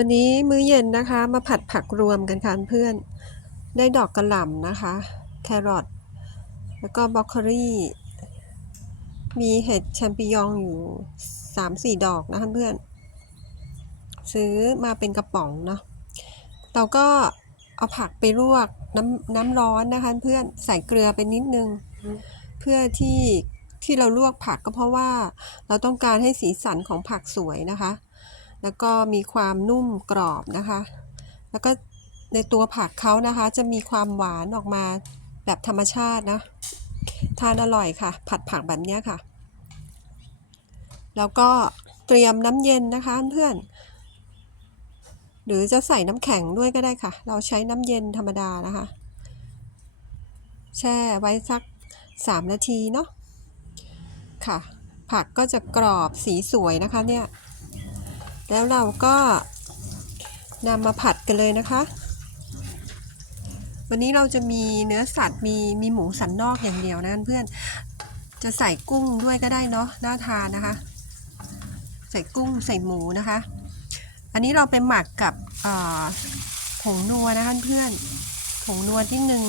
วันนี้มื้อเย็นนะคะมาผัดผักรวมกันค่ะเพื่อน ได้ดอกกระหล่ำนะคะ แครอทแล้วก็บรอกโคลีมีเห็ดแชมปิญองอยู่สามสี่ดอกนะคะเพื่อน ซื้อมาเป็นกระป๋องเนาะเราก็เอาผักไปลวกน้ำน้ำร้อนนะคะเพื่อนใส่เกลือไปนิดนึง เพื่อที่ที่เราลวกผักก็เพราะว่าเราต้องการให้สีสันของผักสวยนะคะ แล้วก็มีความนุ่มกรอบนะคะ แล้วก็ในตัวผักเขานะคะ จะมีความหวานออกมาแบบธรรมชาตินะ ทานอร่อยค่ะ ผัดผักแบบนี้ค่ะ แล้วก็เตรียมน้ำเย็นนะคะเพื่อน หรือจะใส่น้ำแข็งด้วยก็ได้ค่ะ เราใช้น้ำเย็นธรรมดานะคะ แช่ไว้สัก 3 นาทีเนาะค่ะ ผักก็จะกรอบสีสวยนะคะเนี่ย แล้วเราก็นำมาผัดกันเลยนะคะ วันนี้เราจะมีเนื้อสัตว์มีมีหมูสันนอกอย่างเดียวนะเพื่อนจะใส่กุ้งด้วยก็ได้เนาะน่าทานนะคะ ใส่กุ้งใส่หมูนะคะ อันนี้เราไปหมักกับผงนัวนะคะเพื่อนผงนัวที่หนึ่ง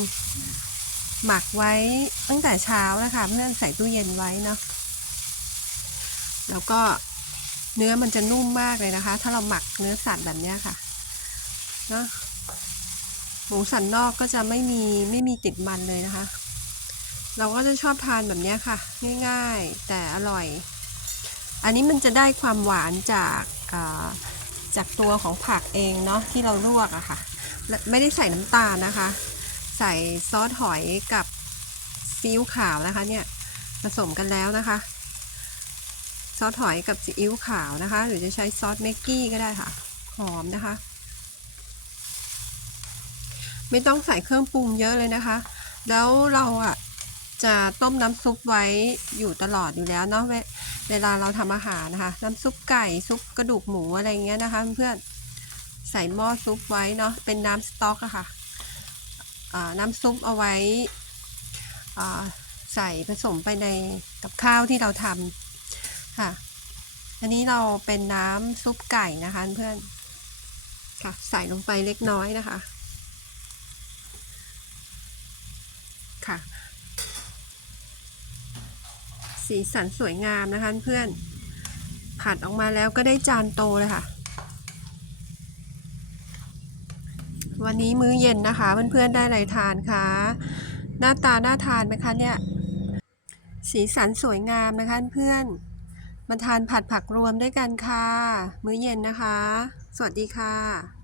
หมักไว้ตั้งแต่เช้านะคะเพื่อนใส่ตู้เย็นไว้เนาะแล้วก็ เนื้อมันจะนุ่มมากเลยนะคะ ถ้าเราหมักเนื้อสัตว์แบบนี้ค่ะเนาะหมูสันนอกก็จะไม่มีไม่มีติดมันเลยนะคะ เราก็จะชอบทานแบบนี้ค่ะ ง่ายๆแต่อร่อย อันนี้มันจะได้ความหวานจากจากตัวของผักเองเนาะที่เราลวกอะค่ะ ไม่ได้ใส่น้ำตาลนะคะ ใส่ซอสหอยกับซีอิ๊วขาวนะคะเนี่ยผสมกันแล้วนะคะ ซอสหอยกับซีอิ๊วขาวนะคะ หรือจะใช้ซอสเมกกี้ก็ได้ค่ะ หอมนะคะ ไม่ต้องใส่เครื่องปรุงเยอะเลยนะคะ แล้วเราอะจะต้มน้ำซุปไว้อยู่ตลอดอยู่แล้วเนาะเวลาเราทำอาหารนะคะ น้ำซุปไก่ซุปกระดูกหมูอะไรเงี้ยนะคะเพื่อนใส่หม้อซุปไว้เนาะเป็นน้ำสต๊อกอะค่ะน้ำซุปเอาไว้ใส่ผสมไปในกับข้าวที่เราทำ ค่ะ อันนี้เราเป็นน้ำซุปไก่นะคะเพื่อนค่ะใส่ลงไปเล็กน้อยนะคะ ค่ะ สีสันสวยงามนะคะเพื่อน ผัดออกมาแล้วก็ได้จานโตเลยค่ะ วันนี้มื้อเย็นนะคะ เพื่อนๆได้อะไรทานคะ หน้าตาน่าทานไหมคะเนี่ย สีสันสวยงามนะคะเพื่อน มาทานผัดผักรวมด้วยกันค่ะ มื้อเย็นนะคะ สวัสดีค่ะ